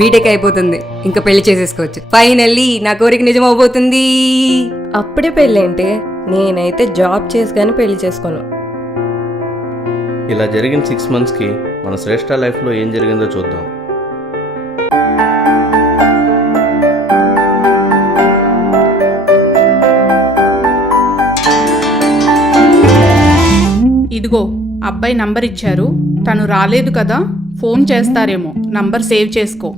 BTech అయిపోతుంది, ఇంకా పెళ్లి చేసేసుకోవచ్చు. ఫైనల్లీ నా కోరిక నిజం అవబోతుంది. అప్పుడే పెళ్ళేంటి? నేనైతే జాబ్ చేసి కానీ పెళ్లి చేసుకోను. ఇలా జరిగిన 6 monthsకి మన శ్రేష్ఠ లైఫ్లో ఏం జరిగిందో చూద్దాం. ఇదిగో అబ్బాయి నంబర్ ఇచ్చారు, తను రాలేదు కదా, ఫోన్ చేస్తారేమో, నంబర్ సేవ్ చేసుకో.